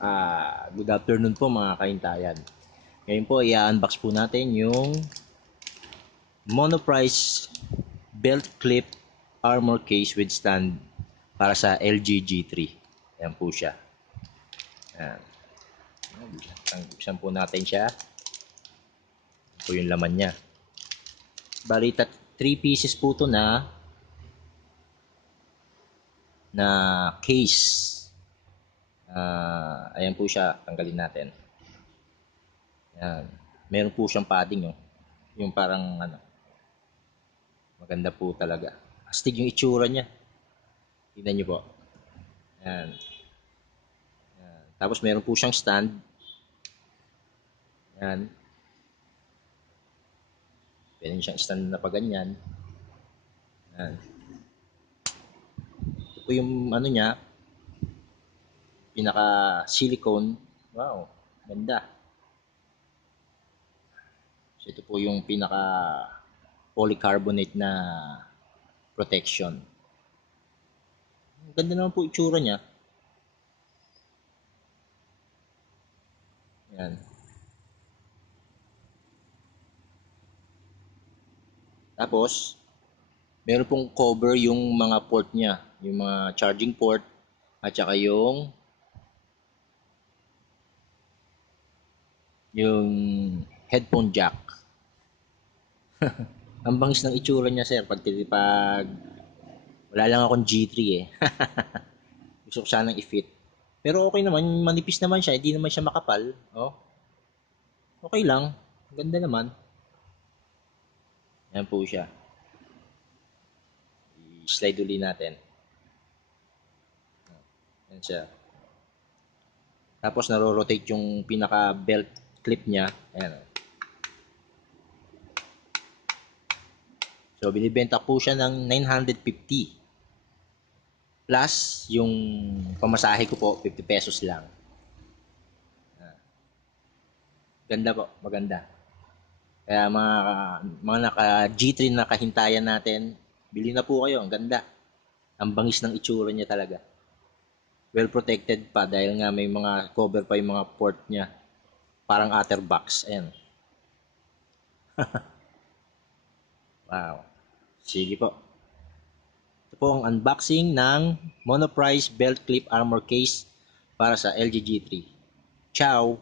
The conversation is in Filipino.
Good afternoon po mga kahintayan. Ngayon po i-unbox po natin yung Monoprice belt clip armor case with stand para sa LG G3. Ayan po siya. Ayan. Buksan po natin siya. Ito po yung laman niya. Balita 3 pieces po ito na case. Ayan po siya, tanggalin natin. Ayan. Meron po siyang padding, oh. Yung parang maganda po talaga. Astig yung itsura niya. Tingnan niyo po. Ayan. Ayan. Tapos meron po siyang stand. Ayan. Pwede siyang stand na pa ganyan. Ayan. Ito po yung niya, pinaka silicone. Wow, ganda. So ito po yung pinaka polycarbonate na protection. Ganda naman po itsura niya. Yan. Tapos meron pong cover yung mga port niya, yung mga charging port at saka yung headphone jack. Ang bangis ng itsura niya, sir, pag wala lang akong G3 eh. Gusto ko sanang i-fit. Pero okay naman, manipis naman siya, hindi naman siya makapal. Oh. Okay lang, ganda naman. Yan po siya. I-slide uli natin. Yan siya. Tapos naro-rotate yung pinaka belt clip niya. Ayan. So binibenta po siya ng 950. Plus yung pamasahe ko po 50 pesos lang. Ganda po, maganda. Kaya mga naka G3 na kahintayan natin, bili na po kayo, ang ganda. Ang bangis ng itsura niya talaga. Well protected pa dahil nga may mga cover pa yung mga port niya. Parang otterbox. Ayan. Wow. Sige po. Ito po ang unboxing ng Monoprice Belt Clip Armor Case para sa LG G3. Ciao!